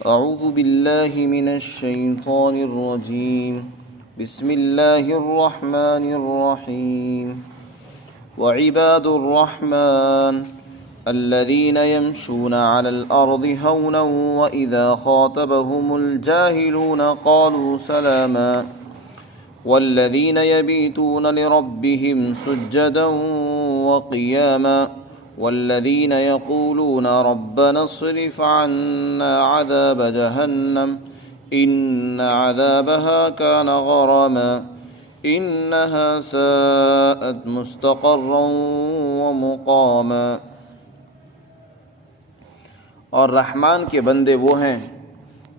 اعوذ باللہ من الشیطان الرجیم بسم اللہ الرحمن الرحیم وعباد الرحمن الذين يمشون على الأرض هونا وإذا خاطبهم الجاهلون قالوا سلاما والذين يبيتون لربهم سجدا وقياما والذين يقولون ربنا اصرف عنا عذاب جهنم إن عذابها كان غراما إنها ساءت مستقرا ومقاما۔ اور رحمان کے بندے وہ ہیں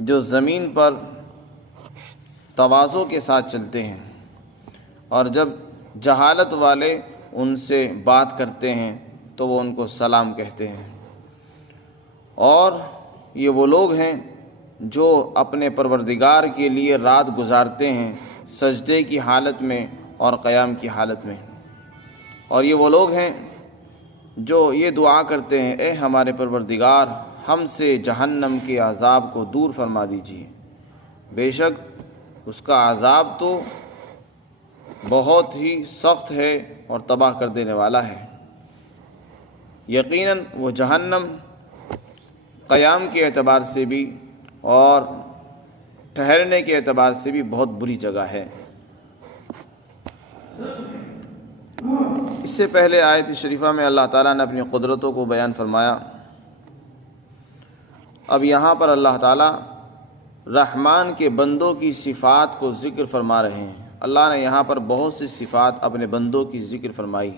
جو زمین پر تواضع کے ساتھ چلتے ہیں، اور جب جہالت والے ان سے بات کرتے ہیں تو وہ ان کو سلام کہتے ہیں۔ اور یہ وہ لوگ ہیں جو اپنے پروردگار کے لیے رات گزارتے ہیں سجدے کی حالت میں اور قیام کی حالت میں، اور یہ وہ لوگ ہیں جو یہ دعا کرتے ہیں، اے ہمارے پروردگار ہم سے جہنم کے عذاب کو دور فرما دیجیے، بے شک اس کا عذاب تو بہت ہی سخت ہے اور تباہ کر دینے والا ہے۔ یقیناً وہ جہنم قیام کے اعتبار سے بھی اور ٹھہرنے کے اعتبار سے بھی بہت بری جگہ ہے۔ اس سے پہلے آیت شریفہ میں اللہ تعالیٰ نے اپنی قدرتوں کو بیان فرمایا، اب یہاں پر اللہ تعالیٰ رحمان کے بندوں کی صفات کو ذکر فرما رہے ہیں۔ اللہ نے یہاں پر بہت سی صفات اپنے بندوں کی ذکر فرمائی۔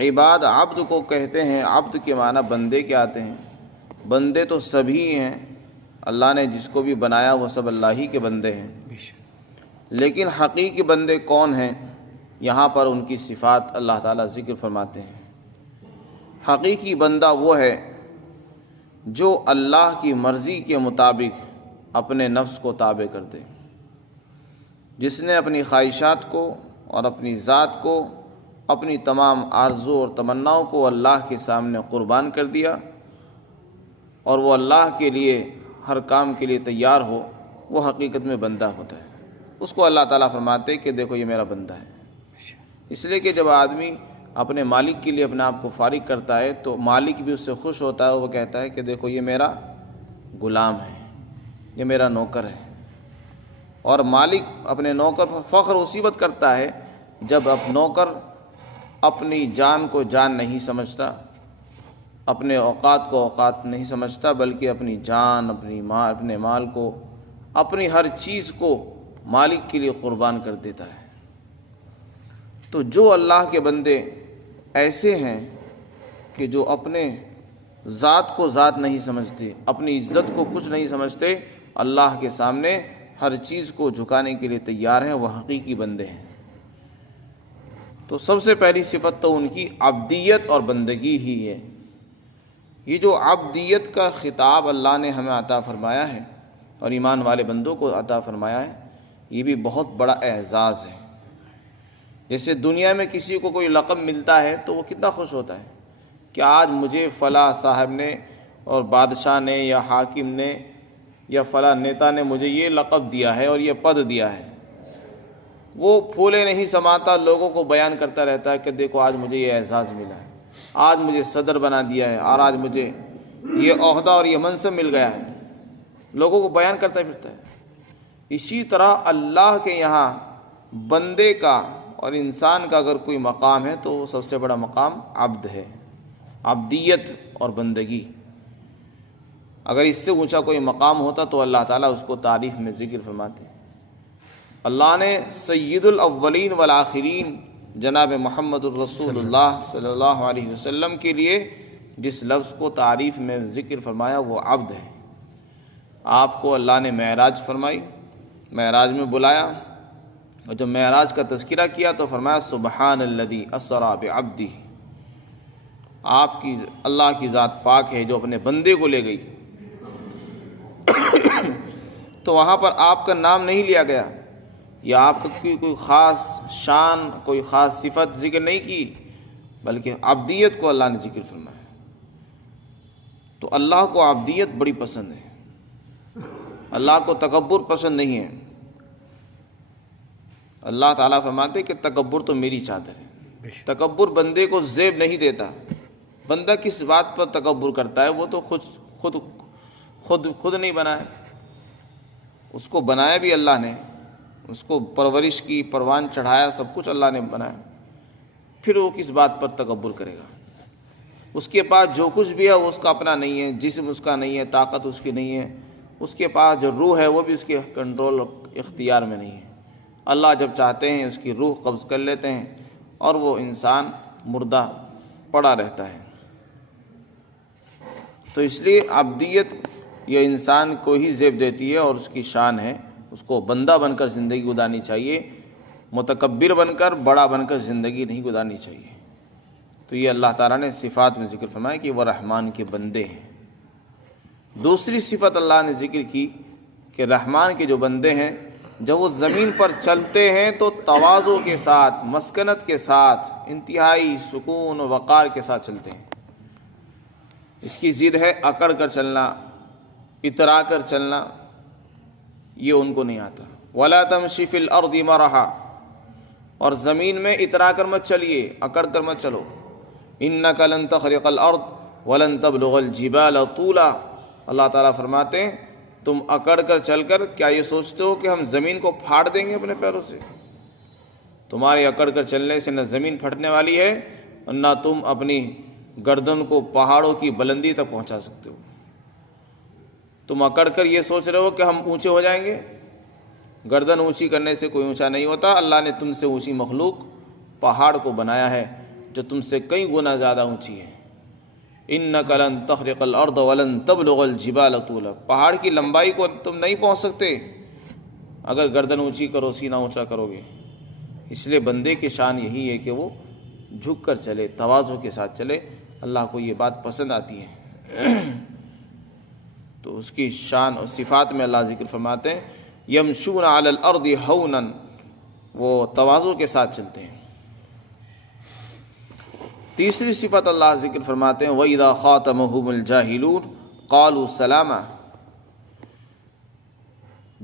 عباد عبد کو کہتے ہیں، عبد کے معنی بندے کے آتے ہیں، بندے تو سبھی ہیں، اللہ نے جس کو بھی بنایا وہ سب اللہ ہی کے بندے ہیں، لیکن حقیقی بندے کون ہیں؟ یہاں پر ان کی صفات اللہ تعالیٰ ذکر فرماتے ہیں۔ حقیقی بندہ وہ ہے جو اللہ کی مرضی کے مطابق اپنے نفس کو تابع کر دے، جس نے اپنی خواہشات کو اور اپنی ذات کو، اپنی تمام آرزو اور تمناؤں کو اللہ کے سامنے قربان کر دیا، اور وہ اللہ کے لیے ہر کام کے لیے تیار ہو، وہ حقیقت میں بندہ ہوتا ہے۔ اس کو اللہ تعالیٰ فرماتے کہ دیکھو یہ میرا بندہ ہے۔ اس لیے کہ جب آدمی اپنے مالک کے لیے اپنے آپ کو فارغ کرتا ہے تو مالک بھی اس سے خوش ہوتا ہے، وہ کہتا ہے کہ دیکھو یہ میرا غلام ہے، یہ میرا نوکر ہے۔ اور مالک اپنے نوکر پر فخر اسی وقت کرتا ہے جب نوکر اپنی جان کو جان نہیں سمجھتا، اپنے اوقات کو اوقات نہیں سمجھتا، بلکہ اپنی جان، اپنے مال کو، اپنی ہر چیز کو مالک کے لیے قربان کر دیتا ہے۔ تو جو اللہ کے بندے ایسے ہیں کہ جو اپنے ذات کو ذات نہیں سمجھتے، اپنی عزت کو کچھ نہیں سمجھتے، اللہ کے سامنے ہر چیز کو جھکانے کے لیے تیار ہیں، وہ حقیقی بندے ہیں۔ تو سب سے پہلی صفت تو ان کی عبدیت اور بندگی ہی ہے۔ یہ جو عبدیت کا خطاب اللہ نے ہمیں عطا فرمایا ہے اور ایمان والے بندوں کو عطا فرمایا ہے، یہ بھی بہت بڑا اعزاز ہے۔ جیسے دنیا میں کسی کو کوئی لقب ملتا ہے تو وہ کتنا خوش ہوتا ہے کہ آج مجھے فلاں صاحب نے اور بادشاہ نے یا حاکم نے یا فلاں نیتا نے مجھے یہ لقب دیا ہے اور یہ پد دیا ہے۔ وہ پھولے نہیں سماتا، لوگوں کو بیان کرتا رہتا ہے کہ دیکھو آج مجھے یہ اعزاز ملا ہے، آج مجھے صدر بنا دیا ہے، اور آج مجھے یہ عہدہ اور یہ منصب مل گیا ہے، لوگوں کو بیان کرتا پھرتا ہے۔ اسی طرح اللہ کے یہاں بندے کا اور انسان کا اگر کوئی مقام ہے تو وہ سب سے بڑا مقام عبد ہے، عبدیت اور بندگی۔ اگر اس سے اونچا کوئی مقام ہوتا تو اللہ تعالیٰ اس کو تعریف میں ذکر فرماتے۔ اللہ نے سید الاولین والآخرین جناب محمد الرسول اللہ صلی اللہ علیہ وسلم کے لیے جس لفظ کو تعریف میں ذکر فرمایا وہ عبد ہے۔ آپ کو اللہ نے معراج فرمائی، معراج میں بلایا، اور جب معراج کا تذکرہ کیا تو فرمایا سبحان الذی اسری بعبدہ، آپ کی اللہ کی ذات پاک ہے جو اپنے بندے کو لے گئی۔ تو وہاں پر آپ کا نام نہیں لیا گیا یا آپ کی کوئی خاص شان، کوئی خاص صفت ذکر نہیں کی، بلکہ عبدیت کو اللہ نے ذکر فرمایا۔ تو اللہ کو عبدیت بڑی پسند ہے، اللہ کو تکبر پسند نہیں ہے۔ اللہ تعالیٰ فرماتے کہ تکبر تو میری چادر ہے۔ تکبر بندے کو زیب نہیں دیتا۔ بندہ کس بات پر تکبر کرتا ہے؟ وہ تو خود نہیں بنایا، اس کو بنایا بھی اللہ نے، اس کو پرورش کی، پروان چڑھایا، سب کچھ اللہ نے بنایا، پھر وہ کس بات پر تکبر کرے گا؟ اس کے پاس جو کچھ بھی ہے وہ اس کا اپنا نہیں ہے، جسم اس کا نہیں ہے، طاقت اس کی نہیں ہے، اس کے پاس جو روح ہے وہ بھی اس کے کنٹرول اختیار میں نہیں ہے۔ اللہ جب چاہتے ہیں اس کی روح قبض کر لیتے ہیں اور وہ انسان مردہ پڑا رہتا ہے۔ تو اس لیے عبدیت یہ انسان کو ہی زیب دیتی ہے اور اس کی شان ہے، اس کو بندہ بن کر زندگی گزارنی چاہیے، متکبر بن کر، بڑا بن کر زندگی نہیں گزارنی چاہیے۔ تو یہ اللہ تعالیٰ نے صفات میں ذکر فرمایا کہ وہ رحمان کے بندے ہیں۔ دوسری صفت اللہ نے ذکر کی کہ رحمان کے جو بندے ہیں جب وہ زمین پر چلتے ہیں تو تواضع کے ساتھ، مسکنت کے ساتھ، انتہائی سکون و وقار کے ساتھ چلتے ہیں۔ اس کی ضد ہے اکڑ کر چلنا، اترا کر چلنا، یہ ان کو نہیں آتا۔ وَلَا تَمْشِ فِي الْأَرْضِ مَرَحًا، اور زمین میں اترا کر مت چلیے، اکڑ کر مت چلو۔ إِنَّكَ لَن تَخْرِقَ الْأَرْضَ وَلَن تَبْلُغَ الْجِبَالَ طُولًا، اللہ تعالیٰ فرماتے ہیں تم اکڑ کر چل کر کیا یہ سوچتے ہو کہ ہم زمین کو پھاڑ دیں گے اپنے پیروں سے؟ تمہارے اکڑ کر چلنے سے نہ زمین پھٹنے والی ہے اور نہ تم اپنی گردن کو پہاڑوں کی بلندی تک پہنچا سکتے ہو۔ تم اکڑ کر یہ سوچ رہے ہو کہ ہم اونچے ہو جائیں گے، گردن اونچی کرنے سے کوئی اونچا نہیں ہوتا۔ اللہ نے تم سے اونچی مخلوق پہاڑ کو بنایا ہے جو تم سے کئی گنا زیادہ اونچی ہے۔ إِنَّكَ لَن تَخْرِقَ الْأَرْضَ وَلَن تَبْلُغَ الْجِبَالَ طُولًا، پہاڑ کی لمبائی کو تم نہیں پہنچ سکتے اگر گردن اونچی کرو، سینہ اونچا کرو گے۔ اس لیے بندے کی شان یہی ہے کہ وہ جھک کر چلے، تواضع کے ساتھ چلے۔ اللہ کو یہ بات پسند آتی ہے۔ تو اس کی شان اور صفات میں اللہ ذکر فرماتے ہیں یمشون علی الارض ہونا، وہ تواضع کے ساتھ چلتے ہیں۔ تیسری صفت اللہ ذکر فرماتے ہیں وَإِذَا خَاطَبَهُمُ الْجَاهِلُونَ قَالُوا سَلَامًا،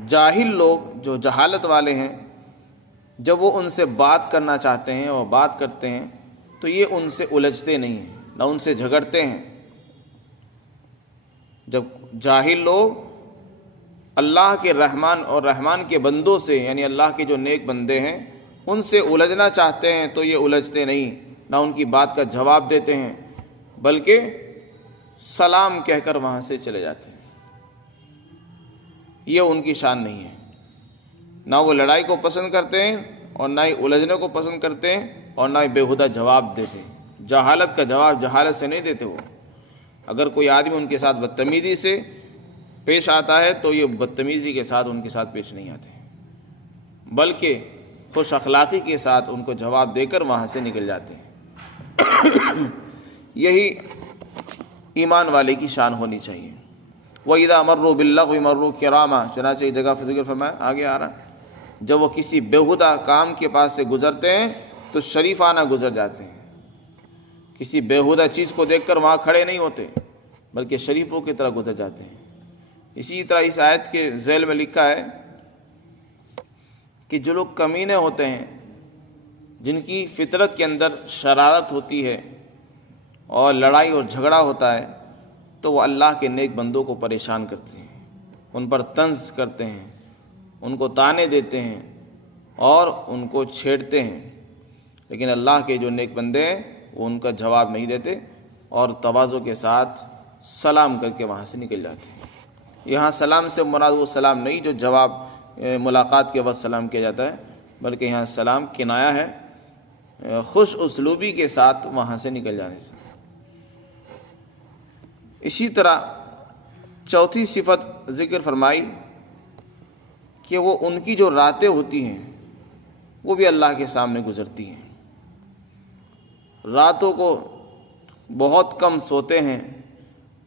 جاہل لوگ جو جہالت والے ہیں جب وہ ان سے بات کرنا چاہتے ہیں اور بات کرتے ہیں تو یہ ان سے الجھتے نہیں ہیں، نہ ان سے جھگڑتے ہیں۔ جب جاہل لوگ اللہ کے رحمان اور رحمان کے بندوں سے، یعنی اللہ کے جو نیک بندے ہیں، ان سے الجھنا چاہتے ہیں تو یہ الجھتے نہیں، نہ ان کی بات کا جواب دیتے ہیں، بلکہ سلام کہہ کر وہاں سے چلے جاتے ہیں۔ یہ ان کی شان نہیں ہے۔ نہ وہ لڑائی کو پسند کرتے ہیں اور نہ ہی الجھنے کو پسند کرتے ہیں اور نہ ہی بےہودہ جواب دیتے ہیں۔ جہالت کا جواب جہالت سے نہیں دیتے وہ۔ اگر کوئی آدمی ان کے ساتھ بدتمیزی سے پیش آتا ہے تو یہ بدتمیزی کے ساتھ ان کے ساتھ پیش نہیں آتے، بلکہ خوش اخلاقی کے ساتھ ان کو جواب دے کر وہاں سے نکل جاتے ہیں۔ یہی ایمان والے کی شان ہونی چاہیے۔ وَإِذَا مَرُّوا بِاللَّغْوِ مَرُّوا كِرَامًا، چنانچہ ایک جگہ ذکر فرمایا، آگے آ رہا، جب وہ کسی بےہودہ کام کے پاس سے گزرتے ہیں تو شریفانہ گزر جاتے ہیں۔ کسی بےہودہ چیز کو دیکھ کر وہاں کھڑے نہیں ہوتے بلکہ شریفوں کی طرح گزر جاتے ہیں۔ اسی طرح اس آیت کے ذیل میں لکھا ہے کہ جو لوگ کمینے ہوتے ہیں، جن کی فطرت کے اندر شرارت ہوتی ہے اور لڑائی اور جھگڑا ہوتا ہے، تو وہ اللہ کے نیک بندوں کو پریشان کرتے ہیں، ان پر طنز کرتے ہیں، ان کو طعنے دیتے ہیں اور ان کو چھیڑتے ہیں۔ لیکن اللہ کے جو نیک بندے ہیں وہ ان کا جواب نہیں دیتے اور تواضع کے ساتھ سلام کر کے وہاں سے نکل جاتے ہیں۔ یہاں سلام سے مراد وہ سلام نہیں جو جواب ملاقات کے وقت سلام کیا جاتا ہے، بلکہ یہاں سلام کنایا ہے خوش اسلوبی کے ساتھ وہاں سے نکل جانے سے۔ اسی طرح چوتھی صفت ذکر فرمائی کہ وہ ان کی جو راتیں ہوتی ہیں وہ بھی اللہ کے سامنے گزرتی ہیں۔ راتوں کو بہت کم سوتے ہیں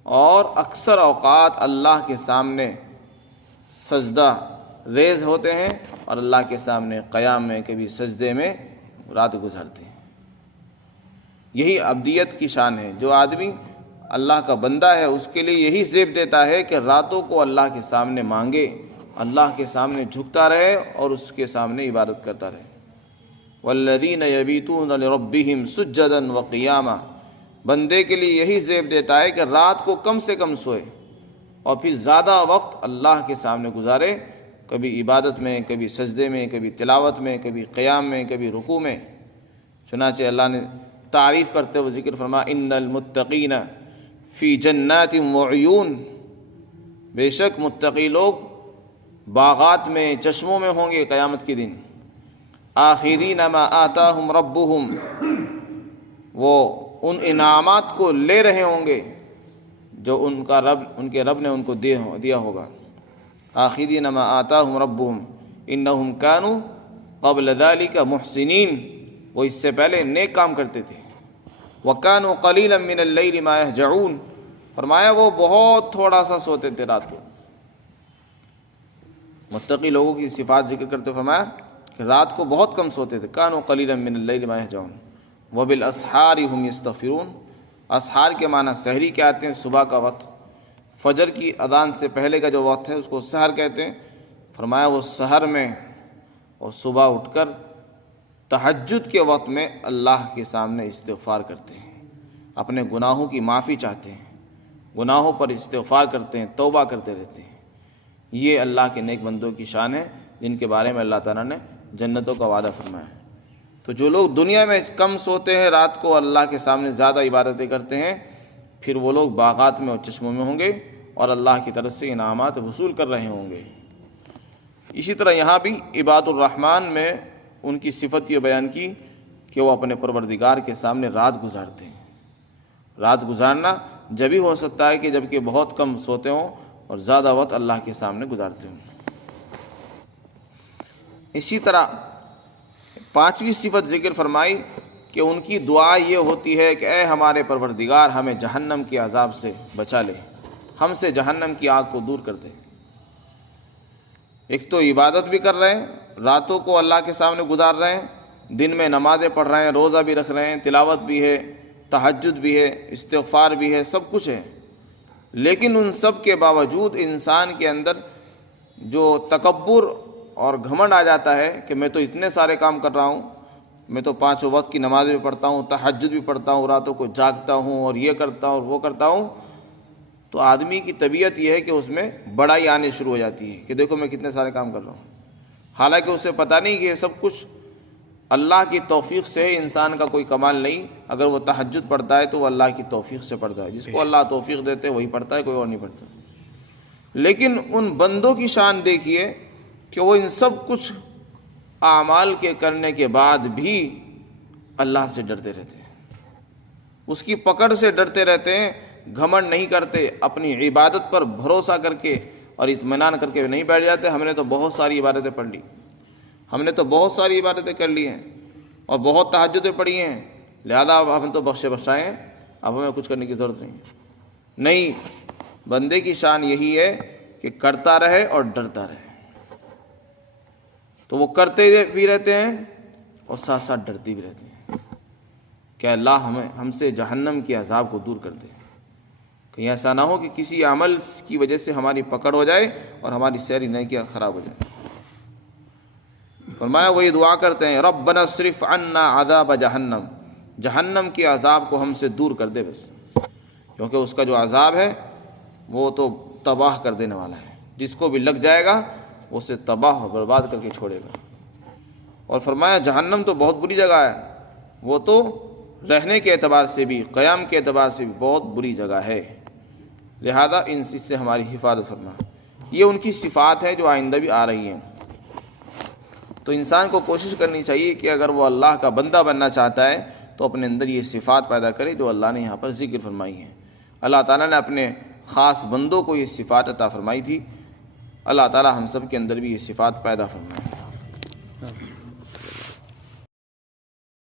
اور اکثر اوقات اللہ کے سامنے سجدہ ریز ہوتے ہیں اور اللہ کے سامنے قیام میں، کبھی سجدے میں رات گزارتے ہیں۔ یہی عبدیت کی شان ہے۔ جو آدمی اللہ کا بندہ ہے اس کے لیے یہی زیب دیتا ہے کہ راتوں کو اللہ کے سامنے مانگے، اللہ کے سامنے جھکتا رہے اور اس کے سامنے عبادت کرتا رہے۔ والذین یبیتون لربہم سجدا وقیاما، بندے کے لیے یہی زیب دیتا ہے کہ رات کو کم سے کم سوئے اور پھر زیادہ وقت اللہ کے سامنے گزارے، کبھی عبادت میں، کبھی سجدے میں، کبھی تلاوت میں، کبھی قیام میں، کبھی رکوع میں۔ چنانچہ اللہ نے تعریف کرتے ہوئے ذکر فرما ان المتقین فی جنات وعیون، بے شک متقی لوگ باغات میں، چشموں میں ہوں گے قیامت کے دن۔ آخذین ما آتاہم ربہم، وہ ان انعامات کو لے رہے ہوں گے جو ان کے رب نے ان کو دیا ہوگا۔ آخذین ما آتاہم ربہم انہم کانوا قبل ذلک محسنین، وہ اس سے پہلے نیک کام کرتے تھے۔ وَكَانُوا قَلِيلًا مِّنَ اللَّيْلِ مَا يَهْجَعُونَ، فرمایا وہ بہت تھوڑا سا سوتے تھے رات کو۔ متقی لوگوں کی صفات ذکر کرتے فرمایا کہ رات کو بہت کم سوتے تھے۔ كَانُوا قَلِيلًا مِّنَ اللَّيْلِ مَا يَهْجَعُونَ وَبِالْأَسْحَارِ هُمْ يَسْتَغْفِرُونَ۔ اسحار کے معنی سحری کے آتے ہیں، صبح کا وقت، فجر کی اذان سے پہلے کا جو وقت ہے اس کو سحر کہتے ہیں۔ فرمایا وہ سحر میں اور صبح اٹھ کر تہجد کے وقت میں اللہ کے سامنے استغفار کرتے ہیں، اپنے گناہوں کی معافی چاہتے ہیں، گناہوں پر استغفار کرتے ہیں، توبہ کرتے رہتے ہیں۔ یہ اللہ کے نیک بندوں کی شان ہے جن کے بارے میں اللہ تعالیٰ نے جنتوں کا وعدہ فرمایا ہے۔ تو جو لوگ دنیا میں کم سوتے ہیں، رات کو اللہ کے سامنے زیادہ عبادتیں کرتے ہیں، پھر وہ لوگ باغات میں اور چشموں میں ہوں گے اور اللہ کی طرف سے انعامات وصول کر رہے ہوں گے۔ اسی طرح یہاں بھی عباد الرحمن میں ان کی صفت یہ بیان کی کہ وہ اپنے پروردگار کے سامنے رات گزارتے ہیں۔ رات گزارنا جبھی ہو سکتا ہے کہ جب کہ بہت کم سوتے ہوں اور زیادہ وقت اللہ کے سامنے گزارتے ہوں۔ اسی طرح پانچویں صفت ذکر فرمائی کہ ان کی دعا یہ ہوتی ہے کہ اے ہمارے پروردگار ہمیں جہنم کے عذاب سے بچا لے، ہم سے جہنم کی آگ کو دور کر دے۔ ایک تو عبادت بھی کر رہے ہیں، راتوں کو اللہ کے سامنے گزار رہے ہیں، دن میں نمازیں پڑھ رہے ہیں، روزہ بھی رکھ رہے ہیں، تلاوت بھی ہے، تہجد بھی ہے، استغفار بھی ہے، سب کچھ ہے، لیکن ان سب کے باوجود انسان کے اندر جو تکبر اور گھمنڈ آ جاتا ہے کہ میں تو اتنے سارے کام کر رہا ہوں، میں تو 5 وقت کی نماز بھی پڑھتا ہوں، تہجد بھی پڑھتا ہوں، راتوں کو جاگتا ہوں اور یہ کرتا ہوں اور وہ کرتا ہوں، تو آدمی کی طبیعت یہ ہے کہ اس میں بڑائی آنے شروع ہو جاتی ہے کہ دیکھو میں کتنے سارے کام کر رہا ہوں، حالانکہ اسے پتہ نہیں کہ یہ سب کچھ اللہ کی توفیق سے ہے، انسان کا کوئی کمال نہیں۔ اگر وہ تہجد پڑھتا ہے تو وہ اللہ کی توفیق سے پڑھتا ہے، جس کو اللہ توفیق دیتے ہیں وہی پڑھتا ہے، کوئی اور نہیں پڑھتا۔ لیکن ان بندوں کی شان دیکھیے کہ وہ ان سب کچھ اعمال کے کرنے کے بعد بھی اللہ سے ڈرتے رہتے ہیں، اس کی پکڑ سے ڈرتے رہتے ہیں، گھمنڈ نہیں کرتے، اپنی عبادت پر بھروسہ کر کے اور اطمینان کر کے نہیں بیٹھ جاتے ہم نے تو بہت ساری عبادتیں پڑھ لی، ہم نے تو بہت ساری عبادتیں کر لی ہیں اور بہت تہجدیں پڑھی ہیں، لہذا اب ہم تو بخشے بخشائے ہیں، اب ہمیں کچھ کرنے کی ضرورت نہیں۔ بندے کی شان یہی ہے کہ کرتا رہے اور ڈرتا رہے، تو وہ کرتے بھی رہتے ہیں اور ساتھ ساتھ ڈرتے بھی رہتے ہیں کہ اللہ ہم سے جہنم کے عذاب کو دور کر دے، کہیں ایسا نہ ہو کہ کسی عمل کی وجہ سے ہماری پکڑ ہو جائے اور ہماری ساری نیکیاں خراب ہو جائیں۔ فرمایا وہ یہ دعا کرتے ہیں ربنا اصرف عنا عذاب جہنم، جہنم کے عذاب کو ہم سے دور کر دے بس، کیونکہ اس کا جو عذاب ہے وہ تو تباہ کر دینے والا ہے، جس کو بھی لگ جائے گا اسے تباہ و برباد کر کے چھوڑے گا۔ اور فرمایا جہنم تو بہت بری جگہ ہے، وہ تو رہنے کے اعتبار سے بھی، قیام کے اعتبار سے بھی بہت بری جگہ ہے، لہذا اس سے ہماری حفاظت فرما۔ یہ ان کی صفات ہے جو آئندہ بھی آ رہی ہیں۔ تو انسان کو کوشش کرنی چاہیے کہ اگر وہ اللہ کا بندہ بننا چاہتا ہے تو اپنے اندر یہ صفات پیدا کرے جو اللہ نے یہاں پر ذکر فرمائی ہیں۔ اللہ تعالیٰ نے اپنے خاص بندوں کو یہ صفات عطا فرمائی تھی، اللہ تعالیٰ ہم سب کے اندر بھی یہ صفات پیدا فرمائے۔